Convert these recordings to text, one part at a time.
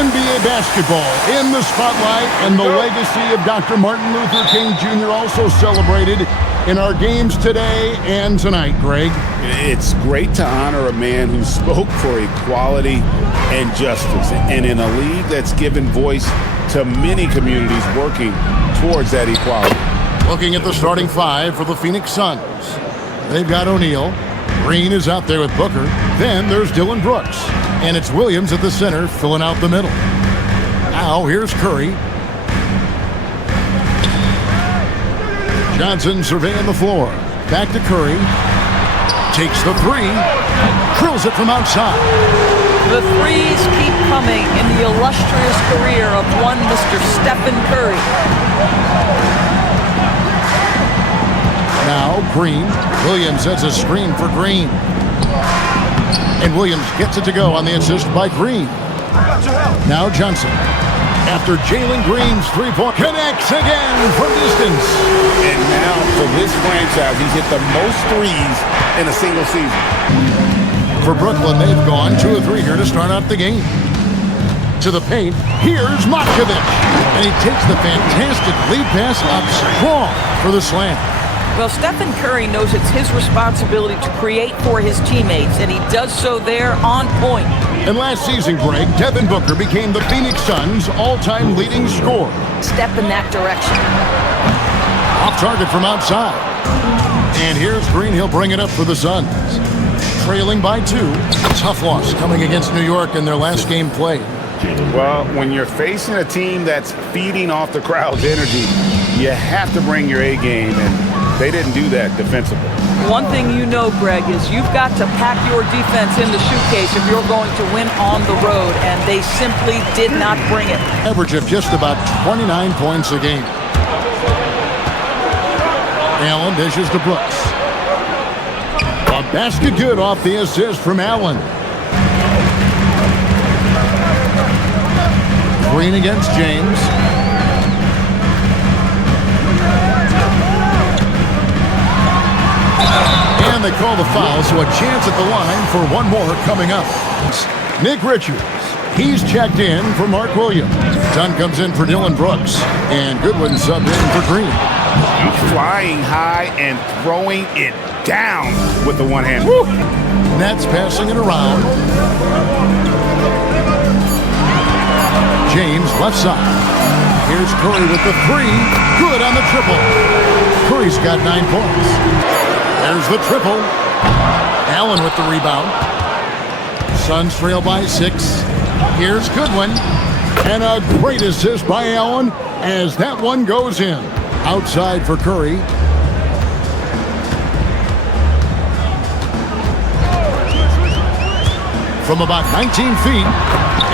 NBA basketball in the spotlight, and the legacy of Dr. Martin Luther King Jr. also celebrated in our games today and tonight, Greg. It's great to honor a man who spoke for equality and justice, and in a league that's given voice to many communities working towards that equality. Looking at the starting five for the Phoenix Suns. They've got O'Neal. Green is out there with Booker. Then there's Dillon Brooks. And it's Williams at the center, filling out the middle. Now here's Curry. Johnson surveying the floor. Back to Curry. Takes the three. Drills it from outside. The threes keep coming in the illustrious career of one Mr. Stephen Curry. Now Green. Williams sets a screen for Green. And Williams gets it to go on the assist by Green. Now Johnson. After Jalen Green's three-point connects again from distance. And now for this franchise, he's hit the most threes in a single season. For Brooklyn, they've gone 2 of 3 here to start out the game. To the paint, here's Matkovic. And he takes the fantastic lead pass up strong for the slam. Well, Stephen Curry knows it's his responsibility to create for his teammates, and he does so there on point. And last season, Greg, Devin Booker became the Phoenix Suns' all-time leading scorer. Step in that direction. Off target from outside. And here's Green. He'll bring it up for the Suns. Trailing by 2. Tough loss coming against New York in their last game played. Well, when you're facing a team that's feeding off the crowd's energy, you have to bring your A game, and they didn't do that defensively. One thing you know, Greg, is you've got to pack your defense in the suitcase if you're going to win on the road, and they simply did not bring it. Average of just about 29 points a game. Allen dishes to Brooks. A basket good off the assist from Allen. Green against James. And they call the foul, so a chance at the line for one more coming up. Nick Richards, he's checked in for Mark Williams. Dunn comes in for Dillon Brooks, and Goodwin subbed in for Green. Flying high and throwing it down with the one hand. Woo! Nets passing it around. James left side. Here's Curry with the three. Good on the triple. Curry's got 9 points. There's the triple. Allen with the rebound. Suns trail by 6. Here's Goodwin. And a great assist by Allen as that one goes in. Outside for Curry. From about 19 feet.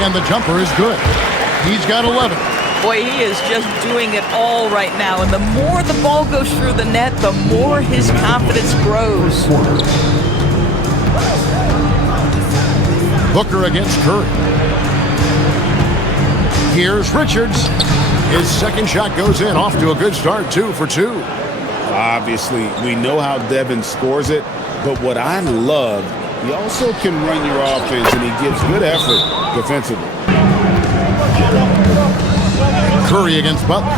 And the jumper is good. He's got 11. Boy, he is just doing it all right now. And the more the ball goes through the net, the more his confidence grows. Booker against Curry. Here's Richards. His second shot goes in, off to a good start, 2 for 2. Obviously, we know how Devin scores it, but what I love, he also can run your offense, and he gives good effort defensively. Curry against Butler.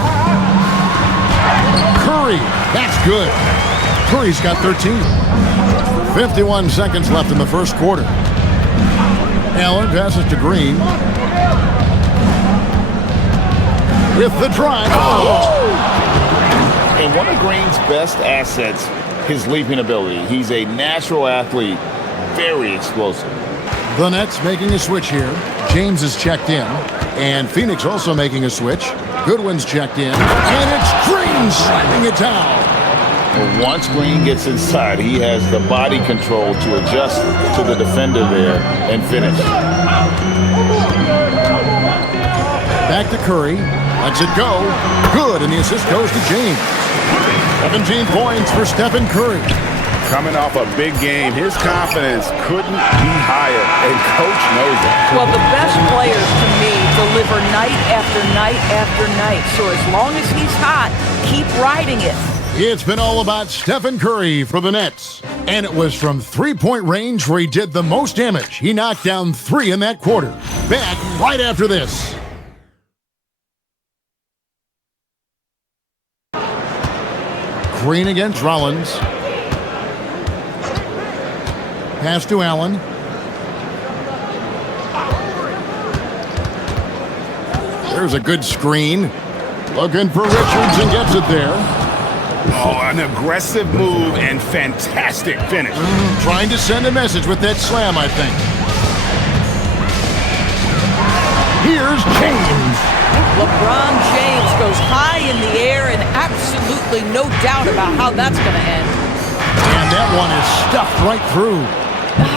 Curry, that's good. Curry's got 13. 51 seconds left in the first quarter. Allen passes to Green. With the drive. Oh! And one of Green's best assets, his leaping ability. He's a natural athlete, very explosive. The Nets making a switch here. James is checked in. And Phoenix also making a switch. Goodwin's checked in. And it's Green slamming it down. But once Green gets inside, he has the body control to adjust to the defender there and finish. Back to Curry. Lets it go. Good, and the assist goes to James. 17 points for Stephen Curry. Coming off a big game, his confidence couldn't be higher, and Coach knows it. Well, the best players, to me, deliver night after night after night. So as long as he's hot, keep riding it. It's been all about Stephen Curry for the Nets. And it was from three-point range where he did the most damage. He knocked down 3 in that quarter. Back right after this. Green against Rollins. Pass to Allen. There's a good screen. Looking for Richards and gets it there. Oh, an aggressive move and fantastic finish. Trying to send a message with that slam, I think. Here's James. LeBron James goes high in the air, and absolutely no doubt about how that's going to end. And that one is stuffed right through.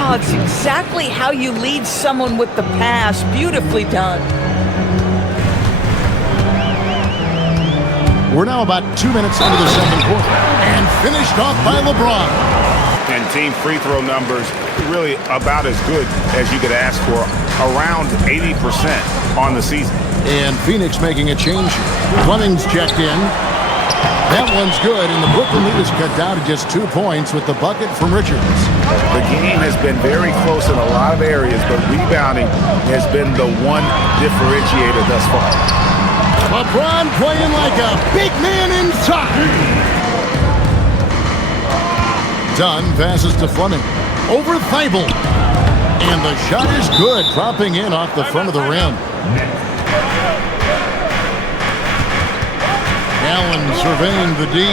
Oh, it's exactly how you lead someone with the pass. Beautifully done. We're now about 2 minutes into the second quarter. And finished off by LeBron. And team free throw numbers really about as good as you could ask for, around 80% on the season. And Phoenix making a change. Fleming's checked in. That one's good, and the Brooklyn lead is cut down to just 2 points with the bucket from Richards. The game has been very close in a lot of areas, but rebounding has been the one differentiator thus far. LeBron playing like a big man inside. Dunn passes to Fleming. Over Thibault. And the shot is good, dropping in off the front of the rim. Allen surveying the D.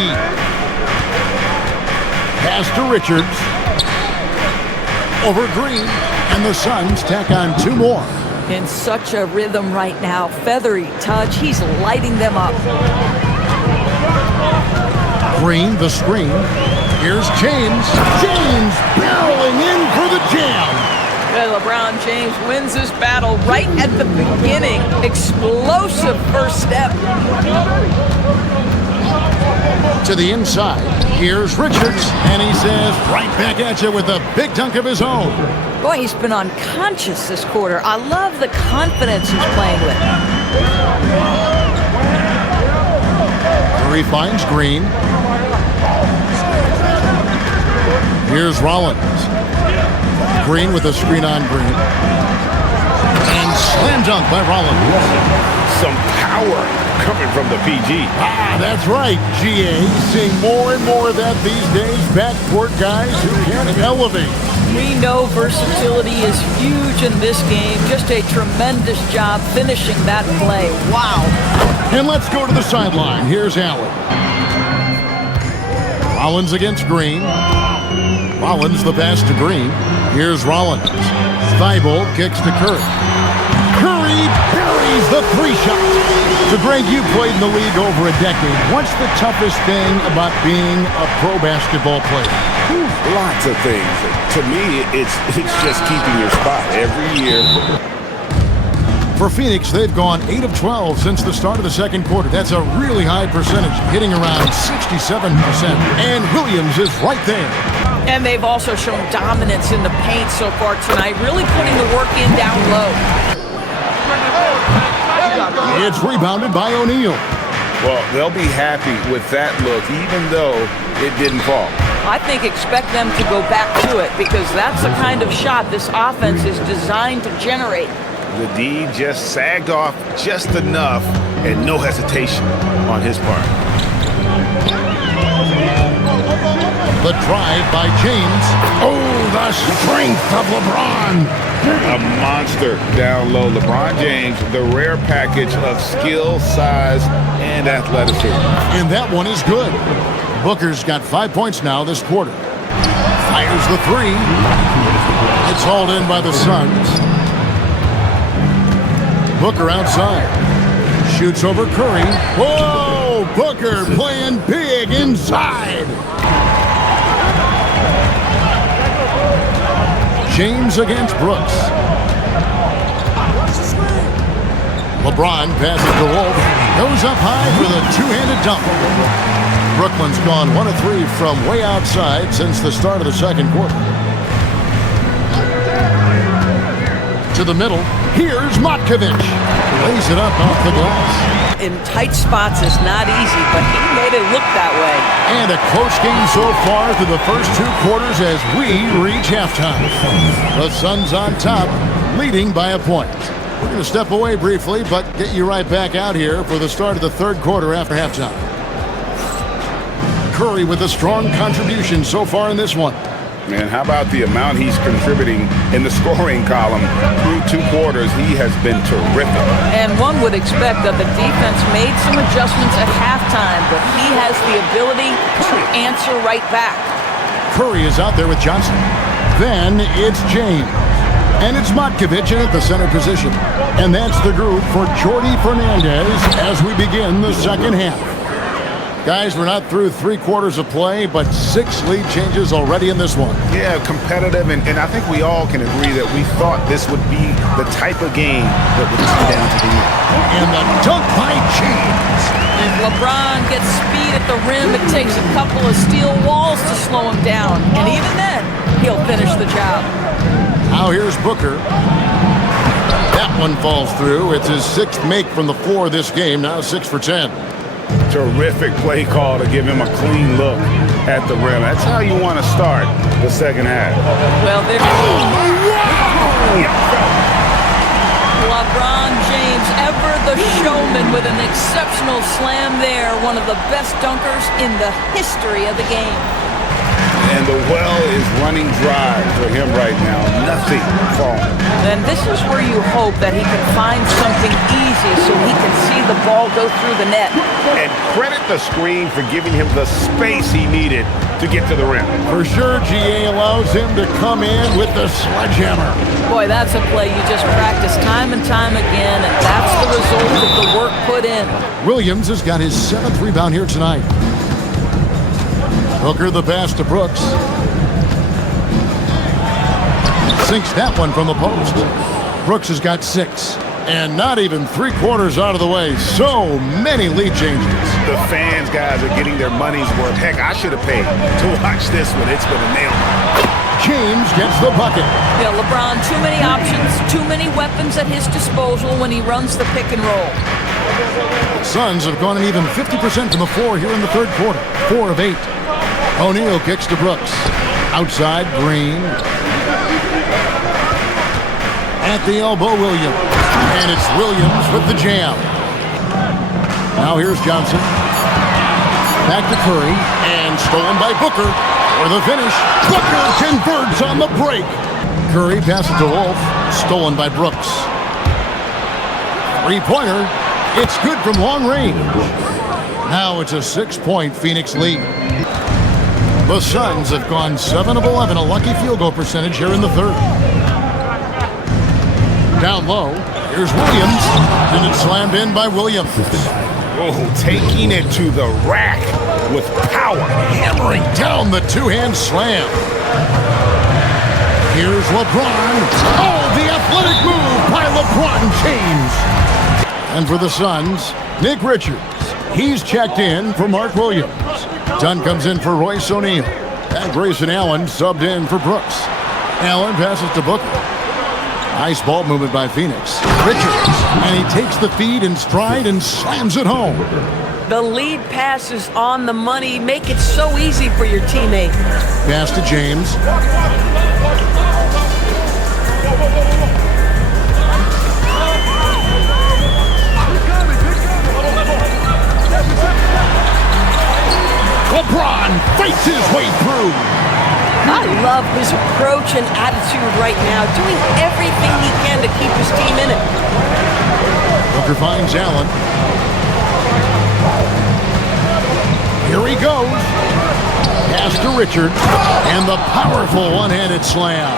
Pass to Richards. Over Green. And the Suns tack on 2 more. In such a rhythm right now. Feathery touch. He's lighting them up. Green, the screen. Here's James. James barreling in for the jam. LeBron James wins this battle right at the beginning. Explosive first step. To the inside. Here's Richards. And he says, right back at you with a big dunk of his own. Boy, he's been unconscious this quarter. I love the confidence he's playing with. Curry finds Green. Here's Rollins. Green with a screen on Green. And slam dunk by Rollins. Some power coming from the PG. That's right, GA. Seeing more and more of that these days. Backcourt guys who can elevate. We know versatility is huge in this game. Just a tremendous job finishing that play. Wow. And let's go to the sideline. Here's Allen. Rollins against Green. Rollins the pass to Green. Here's Rollins. Thibault kicks to Curry. Curry buries the 3-shot. So, Greg, you played in the league over a decade. What's the toughest thing about being a pro basketball player? Lots of things. To me, it's just keeping your spot every year. For Phoenix, they've gone 8 of 12 since the start of the second quarter. That's a really high percentage, hitting around 67%. And Williams is right there. And they've also shown dominance in the paint so far tonight, really putting the work in down low. It's rebounded by O'Neal. Well, they'll be happy with that look, even though it didn't fall. I think expect them to go back to it because that's the kind of shot this offense is designed to generate. The D just sagged off just enough and no hesitation on his part. The drive by James. Oh, the strength of LeBron. A monster down low. LeBron James, the rare package of skill, size, and athleticism. And that one is good. Booker's got 5 points now this quarter. Fires the 3. It's hauled in by the Suns. Booker outside. Shoots over Curry. Whoa! Booker playing big inside. James against Brooks. LeBron passes to Wolf. Goes up high for the two-handed dunk. Brooklyn's gone 1 of 3 from way outside since the start of the second quarter. To the middle. Here's Matkovic. lays it up off the glass. In tight spots is not easy, but he made it look that way. And a close game so far through the first 2 quarters as we reach halftime. The Suns on top, leading by a point. We're going to step away briefly, but get you right back out here for the start of the 3rd quarter after halftime. Curry with a strong contribution so far in this one. Man, how about the amount he's contributing in the scoring column through 2 quarters? He has been terrific. And one would expect that the defense made some adjustments at halftime, but he has the ability to answer right back. Curry is out there with Johnson. Then it's James. And it's Matkovic in at the center position. And that's the group for Jordi Fernandez as we begin the second half. Guys, we're not through 3 quarters of play, but 6 lead changes already in this one. Yeah, competitive, and I think we all can agree that we thought this would be the type of game that would come down to the end. And the dunk by James. If LeBron gets speed at the rim, it takes a couple of steel walls to slow him down. And even then, he'll finish the job. Now here's Booker. That one falls through. It's his 6th make from the floor this game, now 6 for 10. Terrific play call to give him a clean look at the rim. That's how you want to start the second half. Well, there LeBron James, ever the showman with an exceptional slam there. One of the best dunkers in the history of the game. And the well is running dry for him right now. Nothing falling. And this is where you hope that he can find something easy so he can see the ball go through the net. And credit the screen for giving him the space he needed to get to the rim. For sure, GA allows him to come in with the sledgehammer. Boy, that's a play you just practice time and time again, and that's the result of the work put in. Williams has got his 7th rebound here tonight. Hooker the pass to Brooks. Sinks that one from the post. Brooks has got 6. And not even 3 quarters out of the way. So many lead changes. The fans, guys, are getting their money's worth. Heck, I should have paid to watch this one. It's been a nail. James gets the bucket. Yeah, LeBron, too many options, too many weapons at his disposal when he runs the pick and roll. Suns have gone an even 50% from the floor here in the 3rd quarter. 4 of 8. O'Neal kicks to Brooks. Outside, Green. At the elbow, Williams. And it's Williams with the jam. Now here's Johnson. Back to Curry. And stolen by Booker. For the finish. Booker converts on the break. Curry passes to Wolf. Stolen by Brooks. 3-pointer. It's good from long range. Now it's a 6-point Phoenix lead. The Suns have gone 7 of 11, a lucky field goal percentage here in the 3rd. Down low, here's Williams, and it's slammed in by Williams. Oh, taking it to the rack with power. Hammering down the 2-hand slam. Here's LeBron. Oh, the athletic move by LeBron James. And for the Suns, Nick Richards. He's checked in for Mark Williams. Dunn comes in for Royce O'Neal. And Grayson Allen subbed in for Brooks. Allen passes to Booker. Nice ball movement by Phoenix. Richards. And he takes the feed in stride and slams it home. The lead pass is on the money. Make it so easy for your teammate. Pass to James. LeBron fights his way through. I love his approach and attitude right now, doing everything he can to keep his team in it. Booker finds Allen. Here he goes. Pass to Richard. And the powerful one-handed slam.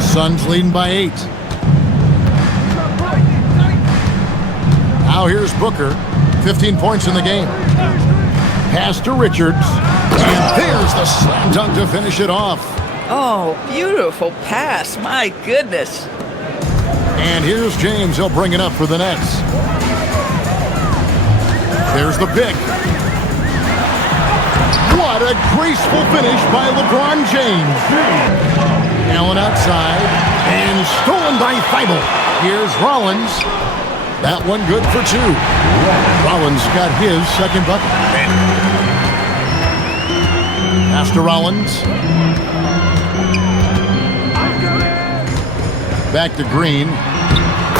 Suns leading by 8. Now here's Booker. 15 points in the game. Pass to Richards. And there's the slam dunk to finish it off. Oh, beautiful pass. My goodness. And here's James. He'll bring it up for the Nets. There's the pick. What a graceful finish by LeBron James. Allen outside. And And stolen by Thibault. Here's Rollins. That one good for 2. Rollins got his second bucket. Pass to Rollins. Back to Green.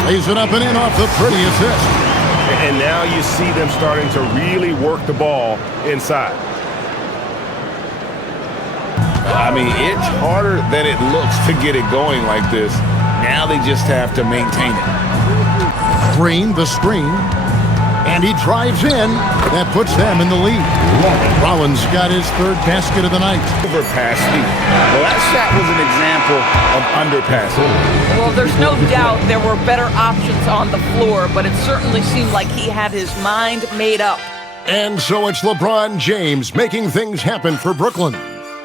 Lays it up and in off the pretty assist. And now you see them starting to really work the ball inside. I mean, it's harder than it looks to get it going like this. Now they just have to maintain it. Green, the screen. And he drives in. That puts them in the lead. Rollins got his third basket of the night. Overpass speed. Well, that shot was an example of underpassing. Well, there's no doubt there were better options on the floor, but it certainly seemed like he had his mind made up. And so it's LeBron James making things happen for Brooklyn.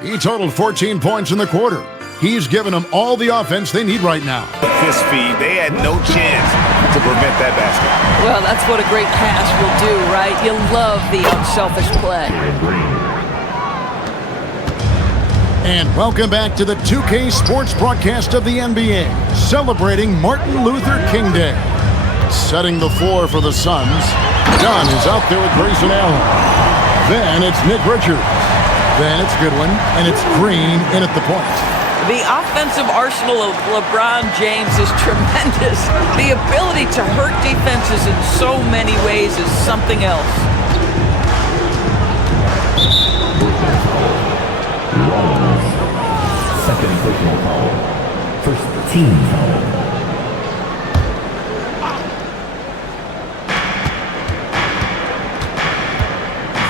He totaled 14 points in the quarter. He's given them all the offense they need right now. Fist speed, they had no chance to prevent that basket. Well, that's what a great pass will do, right? You love the unselfish play. And welcome back to the 2K Sports broadcast of the NBA, celebrating Martin Luther King Day. Setting the floor for the Suns, Dunn is out there with Grayson Allen. Then it's Nick Richards. Then it's Goodwin, and it's Green in at the point. The offensive arsenal of LeBron James is tremendous. The ability to hurt defenses in so many ways is something else. Second personal foul. First team foul.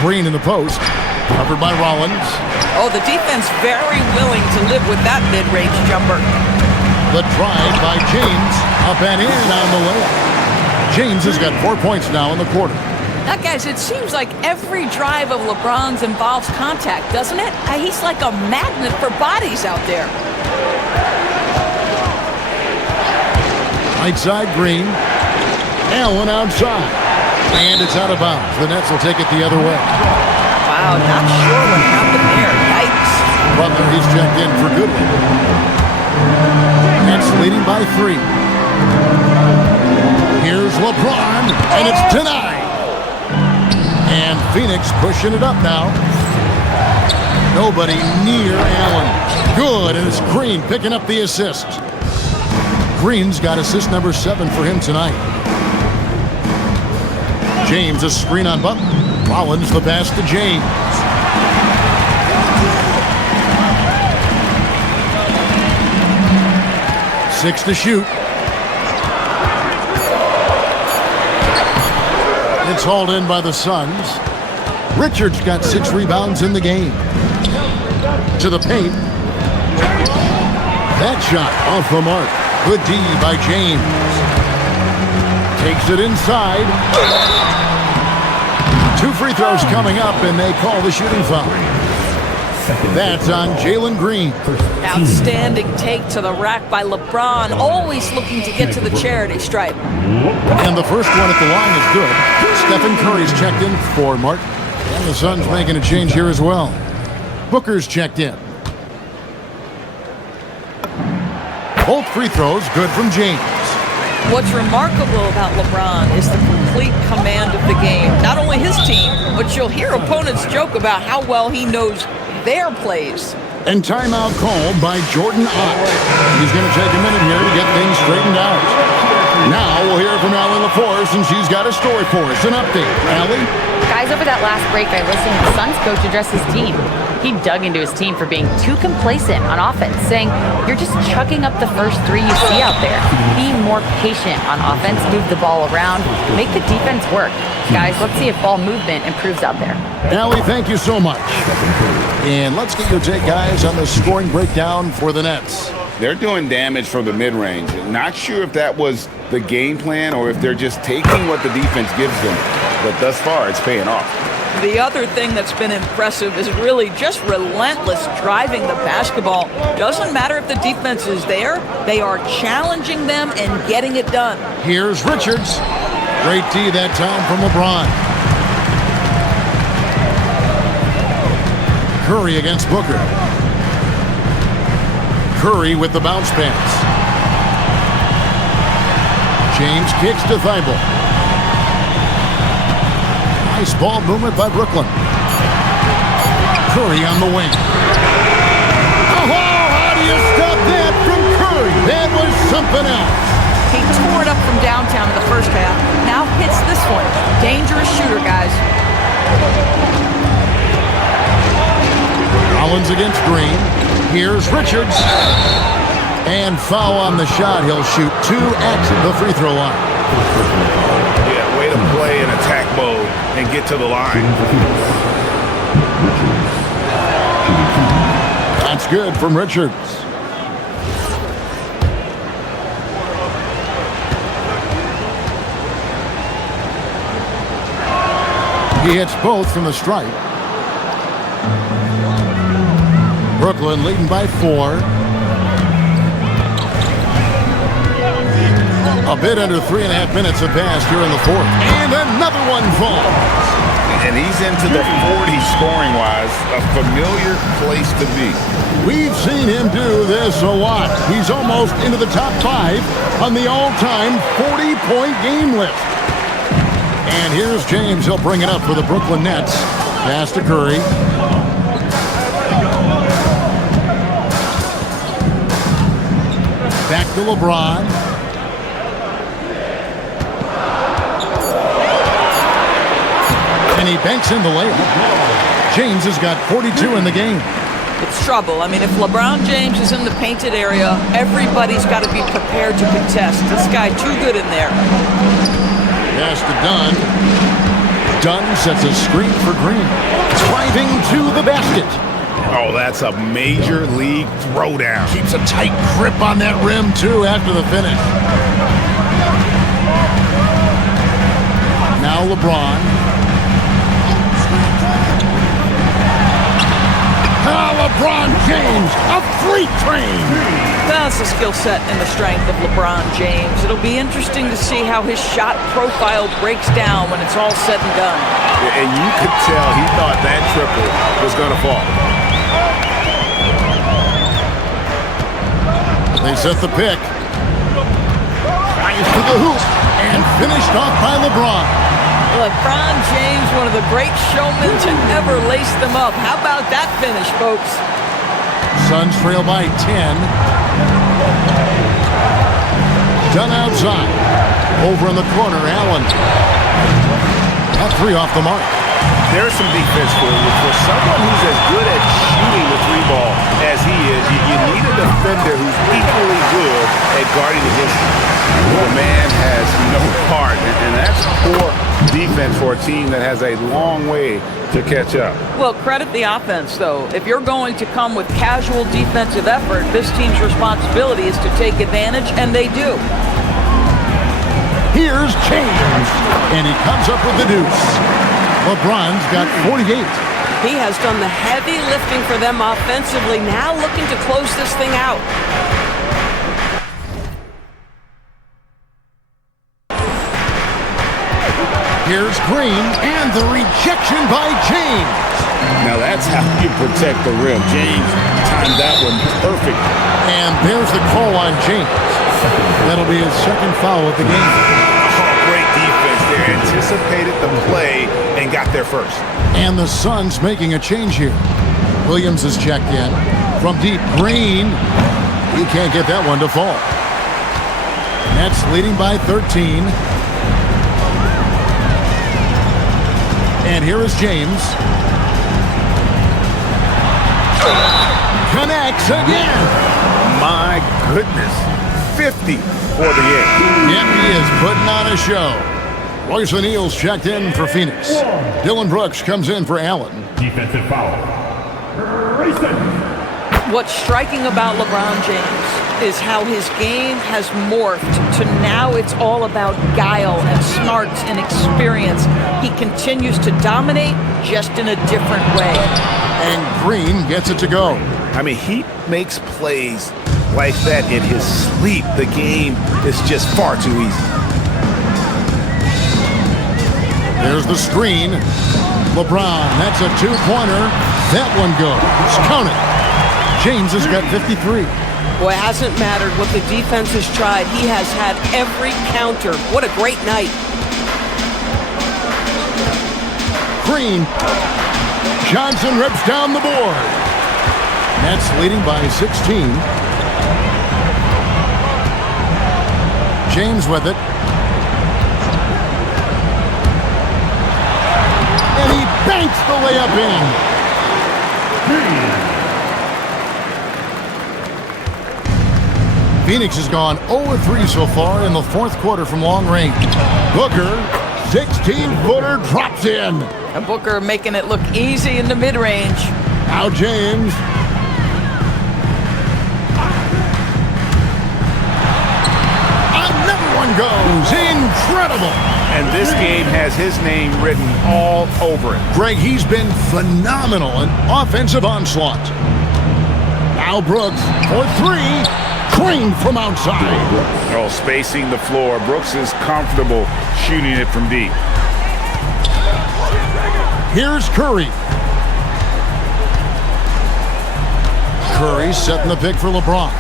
Green in the post, covered by Rollins. Oh, the defense very willing to live with that mid-range jumper. The drive by James, up and in on the layup. James has got 4 points now in the quarter. Now, guys, it seems like every drive of LeBron's involves contact, doesn't it? He's like a magnet for bodies out there. Right side, Green. Allen outside. And it's out of bounds. The Nets will take it the other way. Wow, not sure what happened there. Yikes. Butler, he's checked in for Goodwin. Nets leading by 3. Here's LeBron, and it's denied. And Phoenix pushing it up now. Nobody near Allen. Good, and it's Green picking up the assist. Green's got assist number 7 for him tonight. James, a screen on Butler. Rollins, the pass to James. Six to shoot. It's hauled in by the Suns. Richards got 6 rebounds in the game. To the paint. That shot off the mark. Good D by James. Takes it inside. 2 free throws coming up, and they call the shooting foul. That's on Jalen Green. Outstanding take to the rack by LeBron, always looking to get to the charity stripe. And the first one at the line is good. Stephen Curry's checked in for Martin. And the Suns making a change here as well. Booker's checked in. Both free throws good from James. What's remarkable about LeBron is the complete command of the game. Not only his team, but you'll hear opponents joke about how well he knows their plays. And timeout called by Jordan Ott. He's going to take a minute here to get things straightened out. Now we'll hear from Allie LaForce, and she's got a story for us. An update. Allie? Guys, over that last break, I listened to the Suns coach address his team. He dug into his team for being too complacent on offense, saying, "You're just chucking up the first 3 you see out there. Be more patient on offense, move the ball around, make the defense work." Guys, let's see if ball movement improves out there. Allie, thank you so much. And let's get your take, guys, on the scoring breakdown for the Nets. They're doing damage from the mid-range. Not sure if that was the game plan or if they're just taking what the defense gives them. But thus far, it's paying off. The other thing that's been impressive is really just relentless driving the basketball. Doesn't matter if the defense is there, they are challenging them and getting it done. Here's Richards. Great D that time from LeBron. Curry against Booker. Curry with the bounce pass. James kicks to Thibault. Nice ball movement by Brooklyn. Curry on the wing. Oh, how do you stop that from Curry? That was something else. He tore it up from downtown in the first half. Now hits this one. Dangerous shooter, guys. Collins against Green. Here's Richards. And foul on the shot. He'll shoot 2 at the free throw line. Yeah, way to play in attack mode and get to the line. That's good from Richards. He hits both from the stripe. Brooklyn leading by 4. A bit under 3.5 minutes have passed here in the fourth. And another one falls. And he's into the 40s scoring-wise, a familiar place to be. We've seen him do this a lot. He's almost into the top 5 on the all-time 40-point game list. And here's James. He'll bring it up for the Brooklyn Nets. Pass to Curry. Back to LeBron. And he banks in the layup. James has got 42 in the game. It's trouble. I mean, if LeBron James is in the painted area, everybody's got to be prepared to contest. This guy too good in there. Pass to Dunn. Dunn sets a screen for Green. Driving to the basket. Oh, that's a major league throwdown. Keeps a tight grip on that rim, too, after the finish. Now LeBron. LeBron James, a freight train. That's the skill set and the strength of LeBron James. It'll be interesting to see how his shot profile breaks down when it's all said and done. Yeah, and you could tell he thought that triple was going to fall. They set the pick. Drives to the hoop and finished off by LeBron. LeBron James, one of the great showmen to ever lace them up. How about that finish, folks? Suns trail by 10. Done outside. Over in the corner, Allen. That 3 off the mark. There's some defense for you. For someone who's as good at shooting the 3-ball as he is, you need a defender who's equally good at guarding the distance. The man has no heart, and that's poor defense for a team that has a long way to catch up. Well, credit the offense, though. If you're going to come with casual defensive effort, this team's responsibility is to take advantage, and they do. Here's James, and he comes up with the deuce. LeBron's got 48. He has done the heavy lifting for them offensively, now looking to close this thing out. Here's Green, and the rejection by James. Now that's how you protect the rim. James timed that one perfect. And there's the call on James. That'll be his second foul of the game. Great defense there. Anticipated the play and got there first. And the Suns making a change here. Williams is checked in. From deep, Green. He can't get that one to fall. Nets leading by 13. And here is James. Connects again. My goodness. 50 for the end. Yep, he is putting on a show. Royce O'Neal's checked in for Phoenix. Dylan Brooks comes in for Allen. Defensive foul. Grayson. What's striking about LeBron James is how his game has morphed to now it's all about guile and smarts and experience. He continues to dominate, just in a different way. And Green gets it to go. I mean, he makes plays like that in his sleep. The game is just far too easy. There's the screen. LeBron, that's a 2-pointer. That one goes. Count it. James has got 53. Boy, it hasn't mattered what the defense has tried. He has had every counter. What a great night. Green. Johnson rips down the board. Nets leading by 16. James with it. And he banks the layup in. Phoenix has gone 0-3 so far in the fourth quarter from long range. Booker, 16-footer, drops in. And Booker making it look easy in the mid-range. Now James. Another one goes. Incredible. And this game has his name written all over it. Greg, he's been phenomenal in offensive onslaught. Now Brooks for three. Green from outside. Oh, spacing the floor. Brooks is comfortable shooting it from deep. Here's Curry. Curry setting the pick for LeBron.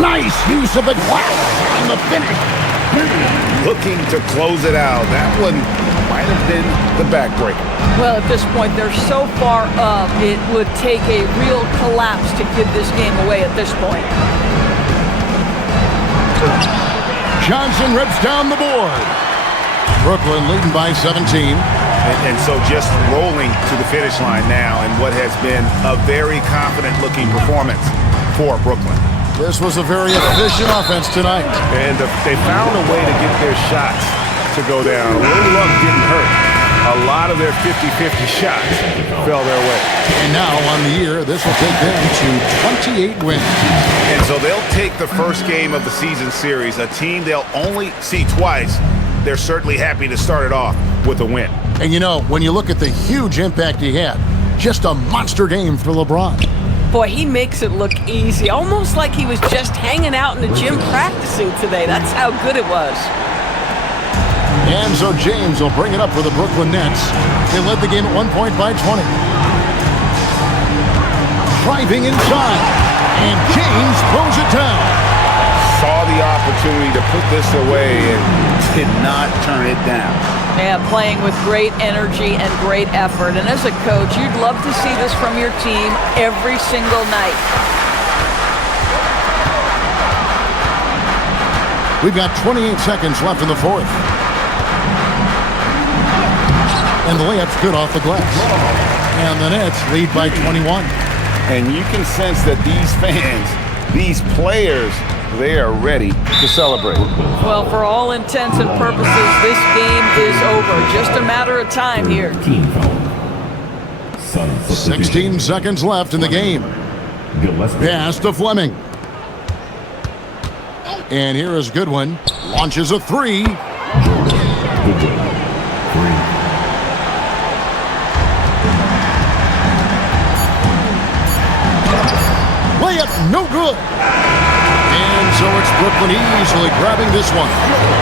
Nice use of the glass on the finish. Looking to close it out. That one might have been the backbreaker. Well, at this point, they're so far up, it would take a real collapse to give this game away at this point. Johnson rips down the board. Brooklyn leading by 17. And so just rolling to the finish line now in what has been a very confident-looking performance for Brooklyn. This was a very efficient offense tonight. And they found a way to get their shots to go down. A little luck didn't hurt. A lot of their 50-50 shots fell their way. And now on the year, this will take them to 28 wins. And so they'll take the first game of the season series, a team they'll only see twice. They're certainly happy to start it off with a win. And you know, when you look at the huge impact he had, just a monster game for LeBron. Boy, he makes it look easy, almost like he was just hanging out in the gym practicing today. That's how good it was. And so James will bring it up for the Brooklyn Nets. They led the game at 1 point by 20. Driving inside, and James throws it down. Saw the opportunity to put this away and did not turn it down. Yeah, playing with great energy and great effort. And as a coach, you'd love to see this from your team every single night. We've got 28 seconds left in the fourth. And the layup's good off the glass. And the Nets lead by 21. And you can sense that these fans, these players, they are ready to celebrate. Well, for all intents and purposes, this game is over. Just a matter of time here. 16 seconds left in the game. Pass to Fleming. And here is Goodwin. Launches a three. Layup, no good. And so it's Brooklyn easily grabbing this one.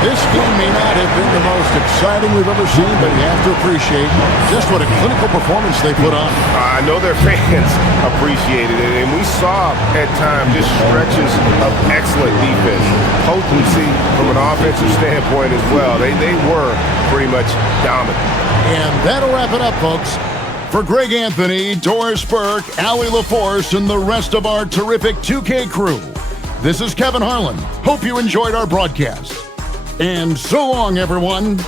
This game may not have been the most exciting we've ever seen, but you have to appreciate just what a clinical performance they put on. I know their fans appreciated it, and we saw at times just stretches of excellent defense, potency from an offensive standpoint as well. They were pretty much dominant. And that'll wrap it up, folks. For Greg Anthony, Doris Burke, Allie LaForce, and the rest of our terrific 2K crew, this is Kevin Harlan. Hope you enjoyed our broadcast. And so long, everyone.